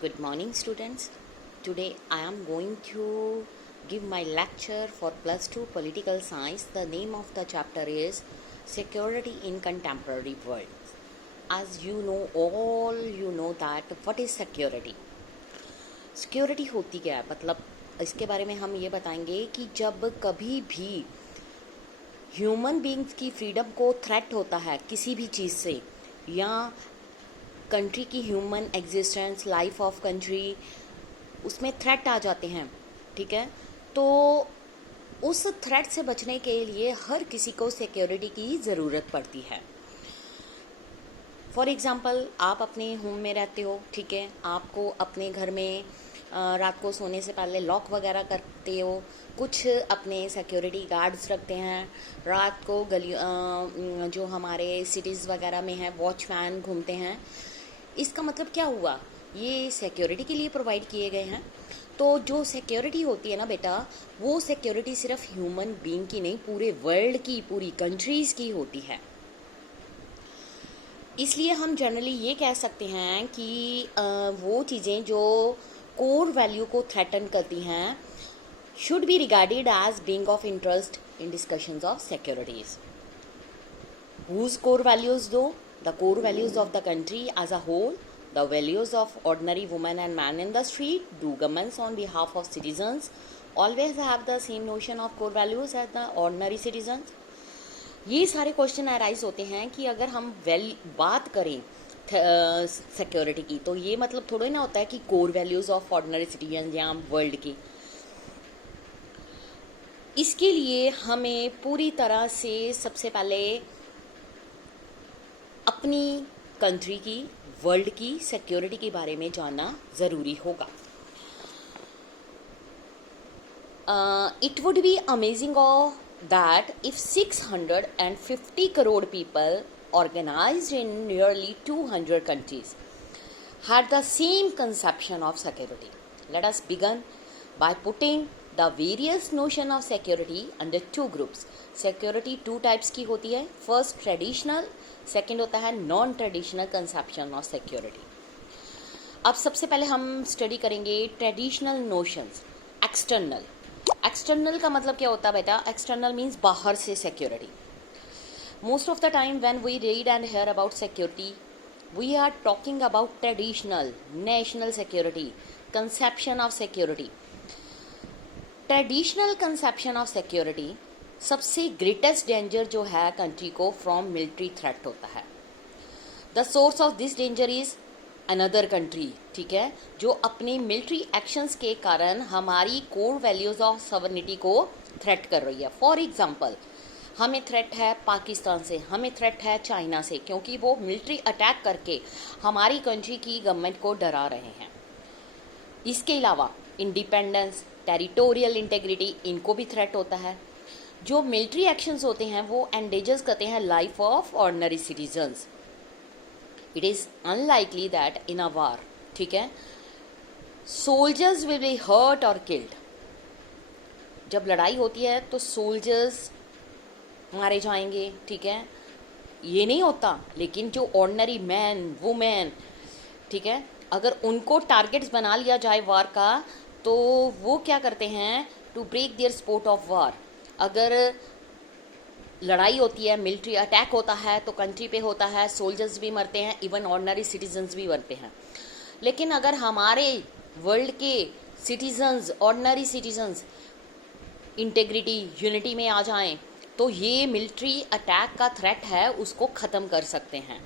Good morning, students. Today I am going to give my lecture for plus 2 political science. The name of the chapter is Security in Contemporary World. As you know, all you know that what is security. Security होती क्या है, मतलब इसके बारे में हम ये बताएंगे कि जब कभी भी ह्यूमन बीइंग्स की फ्रीडम को थ्रेट होता है किसी भी चीज़ से, या कंट्री की human existence, life of country, उसमें थ्रेट आ जाते हैं, ठीक है। तो उस थ्रेट से बचने के लिए हर किसी को सिक्योरिटी की ज़रूरत पड़ती है। फॉर एग्ज़ाम्पल, आप अपने होम में रहते हो, ठीक है, आपको अपने घर में रात को सोने से पहले लॉक वगैरह करते हो, कुछ अपने सिक्योरिटी गार्ड्स रखते हैं, रात को गली जो हमारे सिटीज़ वगैरह में है वॉचमैन घूमते हैं। इसका मतलब क्या हुआ, ये सिक्योरिटी के लिए प्रोवाइड किए गए हैं। तो जो सिक्योरिटी होती है ना बेटा, वो सिक्योरिटी सिर्फ ह्यूमन बीइंग की नहीं, पूरे वर्ल्ड की, पूरी कंट्रीज़ की होती है। इसलिए हम जनरली ये कह सकते हैं कि वो चीज़ें जो कोर वैल्यू को थ्रेटन करती हैं should be regarded as being of interest in discussions of securities. Whose core values though? The core values of the country as a whole, the values of ordinary women and men in the street. Do governments on behalf of citizens always have the same notion of core values as the ordinary citizens? ये सारे question arise होते हैं कि अगर हम बात करें security की, तो ये मतलब थोड़ा ना होता है कि core values of ordinary citizen या वर्ल्ड की। इसके लिए हमें पूरी तरह से सबसे पहले अपनी कंट्री की, वर्ल्ड की सिक्योरिटी के बारे में जानना ज़रूरी होगा। It would be amazing that if 650 crore people organized in nearly 200 countries had the same conception of security. Let us begin by putting the various notion of security under two groups. Security two types की होती है, first traditional, second होता है non traditional conception of security. अब सबसे पहले हम study करेंगे ट्रेडिशनल नोशंस। एक्सटर्नल का मतलब क्या होता है बेटा? एक्सटर्नल मीन्स बाहर से security. Most of the time when we read and hear about security, we are talking about traditional national security, conception of security. Traditional conception of security, सबसे greatest danger जो है कंट्री को from military threat होता है। The source of this danger is another country, ठीक है, जो अपने मिलिट्री एक्शंस के कारण हमारी कोर वैल्यूज ऑफ सवर्निटी को थ्रेट कर रही है। फॉर एग्जांपल, हमें थ्रेट है पाकिस्तान से, हमें थ्रेट है चाइना से, क्योंकि वो मिलिट्री अटैक करके हमारी कंट्री की गवर्नमेंट को डरा रहे हैं। इसके अलावा इंडिपेंडेंस, टेरिटोरियल इंटेग्रिटी, इनको भी थ्रेट होता है। जो मिलिट्री एक्शंस होते हैं वो एंडेजर्स करते हैं life of ordinary citizens. It is unlikely that in a war, ठीक है, सोल्जर्स विल बी हर्ट और किल्ड। जब लड़ाई होती है तो सोल्जर्स मारे जाएंगे, ठीक है, ये नहीं होता। लेकिन जो ऑर्डिनरी मैन, वुमेन, ठीक है, अगर उनको टारगेट्स बना लिया जाए वार का, तो वो क्या करते हैं? To break their sport of war. अगर लड़ाई होती है, मिलिट्री अटैक होता है, तो कंट्री पे होता है, सोल्जर्स भी मरते हैं, इवन ऑर्डिनरी सिटीजन्स भी मरते हैं। लेकिन अगर हमारे वर्ल्ड के citizens, ordinary citizens integrity, unity में आ जाएं, तो ये मिलिट्री अटैक का थ्रेट है उसको ख़त्म कर सकते हैं।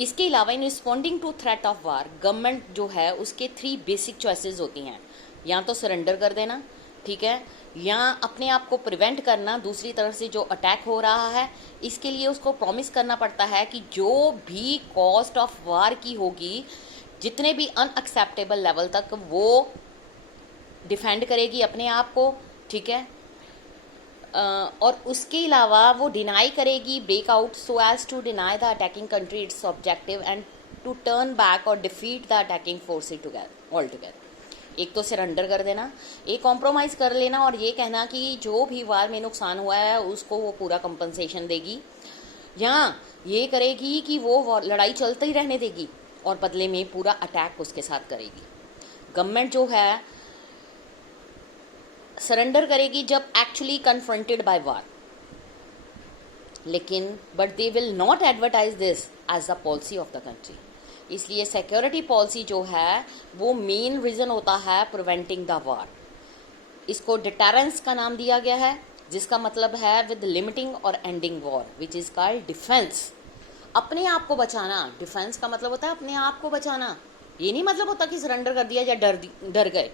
इसके अलावा in responding to threat of war, government जो है उसके 3 बेसिक चॉइसेस होती हैं। या तो सरेंडर कर देना, ठीक है, या अपने आप को प्रिवेंट करना दूसरी तरफ से जो अटैक हो रहा है। इसके लिए उसको प्रॉमिस करना पड़ता है कि जो भी कॉस्ट ऑफ वार की होगी, जितने भी अनएक्सेप्टेबल लेवल तक वो डिफेंड करेगी अपने आप को, ठीक है, और उसके अलावा वो डिनाई करेगी breakout so as to deny the attacking country its objective and to turn back और defeat the attacking force all together. एक तो सरेंडर कर देना, एक कॉम्प्रोमाइज़ कर लेना और ये कहना कि जो भी वार में नुकसान हुआ है उसको वो पूरा कंपनसेशन देगी, या ये करेगी कि वो लड़ाई चलती ही रहने देगी और बदले में पूरा अटैक उसके साथ करेगी। गवर्नमेंट जो है सरेंडर करेगी जब एक्चुअली कन्फ्रंटेड बाय वार, लेकिन but they will not advertise this as the policy of the country. इसलिए सिक्योरिटी पॉलिसी जो है वो मेन रीज़न होता है प्रिवेंटिंग द वार। इसको डिटरेंस का नाम दिया गया है, जिसका मतलब है विद लिमिटिंग और ending war, which is called defence. अपने आप को बचाना, डिफेंस का मतलब होता है अपने आप को बचाना। ये नहीं मतलब होता कि सरेंडर कर दिया या डर गए।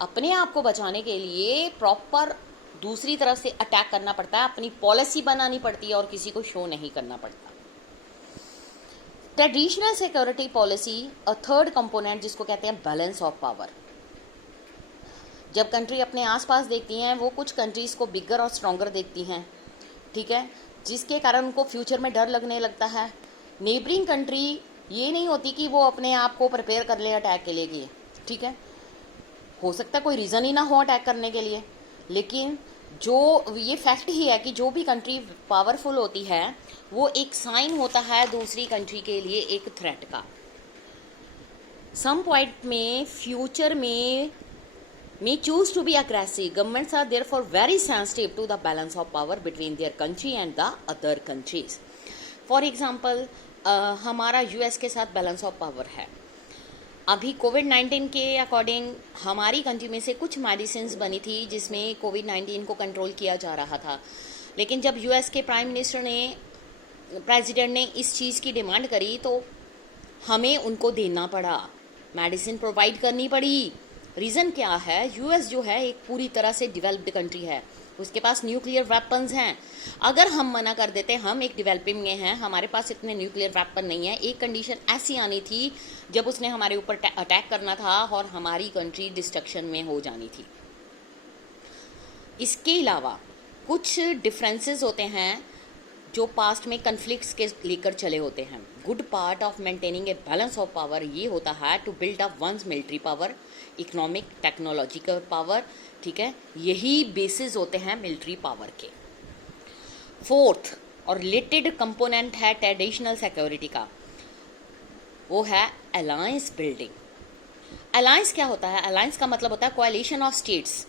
अपने आप को बचाने के लिए प्रॉपर दूसरी तरफ से अटैक करना पड़ता है, अपनी पॉलिसी बनानी पड़ती है और किसी को शो नहीं करना पड़ता। ट्रेडिशनल सिक्योरिटी पॉलिसी और थर्ड कंपोनेंट जिसको कहते हैं बैलेंस ऑफ पावर। जब कंट्री अपने आसपास देखती हैं वो कुछ कंट्रीज़ को बिगर और स्ट्रॉन्गर देखती हैं, ठीक है, जिसके कारण उनको फ्यूचर में डर लगने लगता है। नेबरिंग कंट्री ये नहीं होती कि वो अपने आप को प्रिपेयर कर ले अटैक के लिए, ठीक है, हो सकता है कोई रीज़न ही ना हो अटैक करने के लिए, लेकिन जो ये फैक्ट ही है कि जो भी कंट्री पावरफुल होती है वो एक साइन होता है दूसरी कंट्री के लिए एक थ्रेट का। सम पॉइंट में फ्यूचर में choose to be aggressive. Governments are therefore very sensitive to the balance of power between their country and the other countries. For example हमारा यूएस के साथ बैलेंस ऑफ पावर है। अभी कोविड-19 के according हमारी country में से कुछ मेडिसिन बनी थी जिसमें कोविड-19 को कंट्रोल किया जा रहा था, लेकिन जब यूएस के प्रेसिडेंट ने इस चीज़ की डिमांड करी तो हमें उनको देना पड़ा, मेडिसिन प्रोवाइड करनी पड़ी। रीज़न क्या है? यूएस जो है एक पूरी तरह से डेवलप्ड कंट्री है, उसके पास न्यूक्लियर वेपन्स हैं। अगर हम मना कर देते हम एक डेवलपिंग में हैं, हमारे पास इतने न्यूक्लियर वेपन नहीं है, एक कंडीशन ऐसी आनी थी जब उसने हमारे ऊपर अटैक करना था और हमारी कंट्री डिस्ट्रक्शन में हो जानी थी। इसके अलावा कुछ डिफरेंसेस होते हैं जो पास्ट में कन्फ्लिक्ट्स के लेकर चले होते हैं। Good part of maintaining a balance of power ये होता है to build up once military power, economic, technological power, ठीक है, यही बेसिस होते हैं मिलिट्री पावर के। फोर्थ और रिलेटेड कंपोनेंट है ट्रेडिशनल सिक्योरिटी का, वो है अलायंस बिल्डिंग। अलायंस क्या होता है? अलायंस का मतलब होता है coalition of states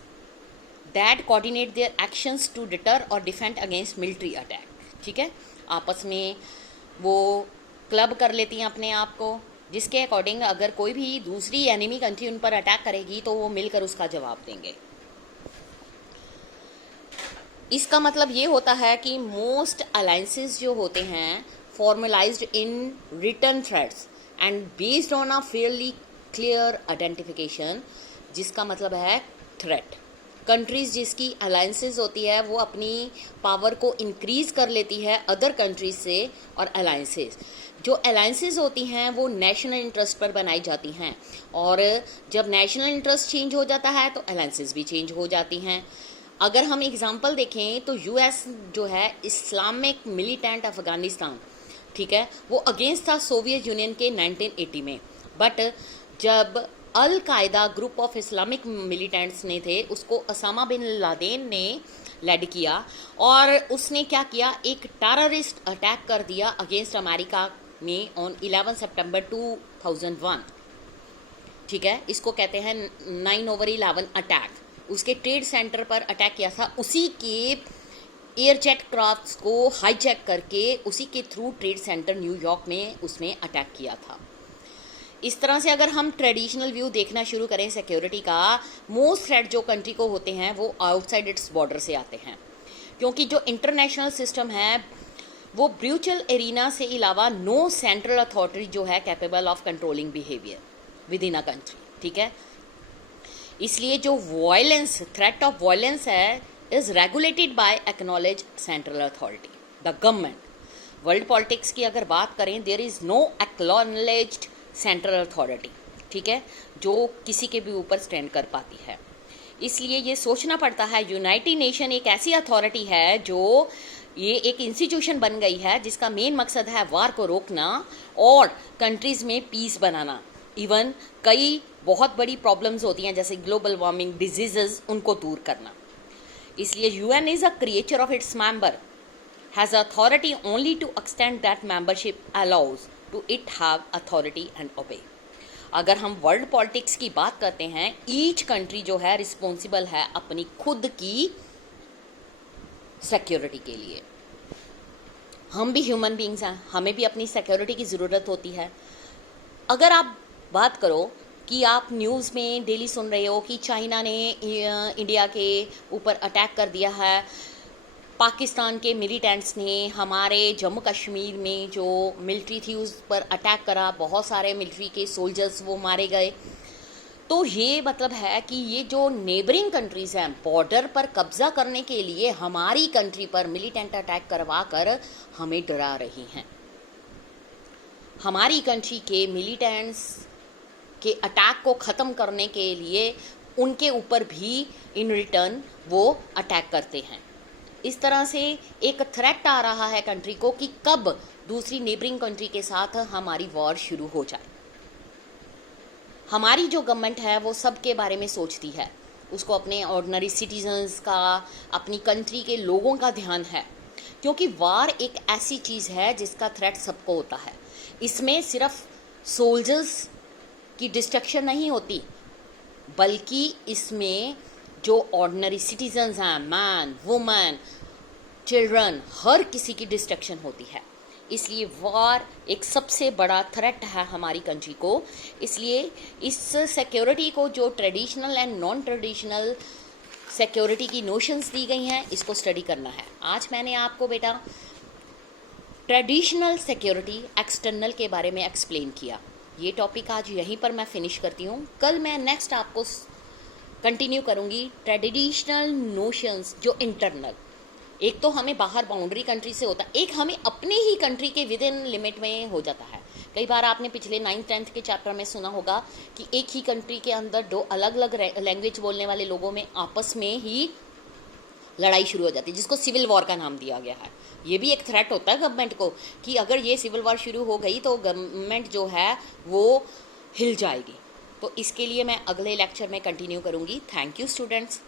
that coordinate their actions to deter और डिफेंड अगेंस्ट मिलिट्री अटैक, ठीक है, आपस में वो क्लब कर लेती हैं अपने आप को, जिसके अकॉर्डिंग अगर कोई भी दूसरी एनिमी कंट्री उन पर अटैक करेगी तो वो मिलकर उसका जवाब देंगे। इसका मतलब ये होता है कि मोस्ट अलायंसेस जो होते हैं formalised in written threats and based on a fairly clear identification, जिसका मतलब है थ्रेट। कंट्रीज़ जिसकी अलायंसेस होती है वो अपनी पावर को इंक्रीज़ कर लेती है अदर कंट्रीज से, और अलायंसेस जो अलायंसेस होती हैं वो नेशनल इंटरेस्ट पर बनाई जाती हैं, और जब नेशनल इंटरेस्ट चेंज हो जाता है तो अलायंसेस भी चेंज हो जाती हैं। अगर हम एग्जांपल देखें तो यूएस जो है इस्लामिक मिलिटेंट अफगानिस्तान, ठीक है, वो अगेंस्ट था सोवियत यूनियन के 1980 में, बट जब अल कायदा ग्रुप ऑफ इस्लामिक मिलिटेंट्स ने थे उसको ओसामा बिन लादेन ने लेड किया, और उसने क्या किया, एक टेररिस्ट अटैक कर दिया अगेंस्ट अमेरिका में ऑन 11 सितंबर 2001, ठीक है, इसको कहते हैं 9/11 अटैक। उसके ट्रेड सेंटर पर अटैक किया था, उसी के एयरजेट क्राफ्ट्स को हाईजैक करके उसी के थ्रू ट्रेड सेंटर न्यूयॉर्क में उसने अटैक किया था। इस तरह से अगर हम ट्रेडिशनल व्यू देखना शुरू करें सिक्योरिटी का, मोस्ट थ्रेट जो कंट्री को होते हैं वो आउटसाइड इट्स बॉर्डर से आते हैं, क्योंकि जो इंटरनेशनल सिस्टम है वो ब्रूचल एरिना से अलावा नो सेंट्रल अथॉरिटी जो है capable of controlling behaviour within a country, ठीक है। इसलिए जो वायलेंस, थ्रेट ऑफ वायलेंस है is regulated by acknowledge central authority, the government. World politics की अगर बात करें, there is no acknowledged central authority, ठीक है, जो किसी के भी ऊपर स्टैंड कर पाती है। इसलिए ये सोचना पड़ता है यूनाइटेड नेशन एक ऐसी अथॉरिटी है जो ये एक इंस्टीट्यूशन बन गई है जिसका मेन मकसद है वार को रोकना और कंट्रीज़ में पीस बनाना। इवन कई बहुत बड़ी प्रॉब्लम्स होती हैं जैसे ग्लोबल वार्मिंग, डिजीजेस, उनको दूर करना। इसलिए UN is a creature of its member, has authority only to extend that membership allows to it have authority and obey. अगर हम वर्ल्ड पॉलिटिक्स की बात करते हैं, ईच कंट्री जो है रिस्पॉन्सिबल है अपनी खुद की सिक्योरिटी के लिए। हम भी ह्यूमन बींग्स हैं, हमें भी अपनी सिक्योरिटी की ज़रूरत होती है। अगर आप बात करो कि आप न्यूज़ में डेली सुन रहे हो कि चाइना ने इंडिया के ऊपर अटैक कर दिया है, पाकिस्तान के मिलिटेंट्स ने हमारे जम्मू कश्मीर में जो मिलिट्री थी उस पर अटैक करा, बहुत सारे मिलिट्री के सोल्जर्स वो मारे गए, तो ये मतलब है कि ये जो नेबरिंग कंट्रीज़ हैं बॉर्डर पर कब्ज़ा करने के लिए हमारी कंट्री पर मिलिटेंट अटैक करवा कर हमें डरा रही हैं। हमारी कंट्री के मिलिटेंट्स के अटैक को ख़त्म करने के लिए उनके ऊपर भी इन रिटर्न वो अटैक करते हैं। इस तरह से एक थ्रेट आ रहा है कंट्री को कि कब दूसरी नेबरिंग कंट्री के साथ हमारी वॉर शुरू हो जाए। हमारी जो गवर्नमेंट है वो सब के बारे में सोचती है, उसको अपने ऑर्डिनरी सिटीजन्स का, अपनी कंट्री के लोगों का ध्यान है, क्योंकि वार एक ऐसी चीज़ है जिसका थ्रेट सबको होता है। इसमें सिर्फ सोल्जर्स की डिस्ट्रक्शन नहीं होती, बल्कि इसमें जो ऑर्डिनरी सिटीजन्स हैं, मैन, वुमेन, चिल्ड्रन, हर किसी की डिस्ट्रक्शन होती है। इसलिए वॉर एक सबसे बड़ा थ्रेट है हमारी कंट्री को। इसलिए इस सिक्योरिटी को जो traditional and non traditional security की नोशंस दी गई हैं, इसको स्टडी करना है। आज मैंने आपको बेटा ट्रेडिशनल सिक्योरिटी एक्सटर्नल के बारे में एक्सप्लेन किया। ये टॉपिक आज यहीं पर मैं फिनिश करती हूँ। कल मैं नेक्स्ट आपको कंटिन्यू करूँगी ट्रेडिशनल नोशंस जो इंटरनल। एक तो हमें बाहर बाउंड्री कंट्री से होता है, एक हमें अपने ही कंट्री के विद इन लिमिट में हो जाता है। कई बार आपने पिछले 9th-10th के चैप्टर में सुना होगा कि एक ही कंट्री के अंदर दो अलग अलग लैंग्वेज बोलने वाले लोगों में आपस में ही लड़ाई शुरू हो जाती है, जिसको सिविल वॉर का नाम दिया गया है। ये भी एक थ्रेट होता है गवर्नमेंट को कि अगर ये सिविल वॉर शुरू हो गई तो गवर्नमेंट जो है वो हिल जाएगी। तो इसके लिए मैं अगले लेक्चर में कंटिन्यू करूँगी। Thank you students.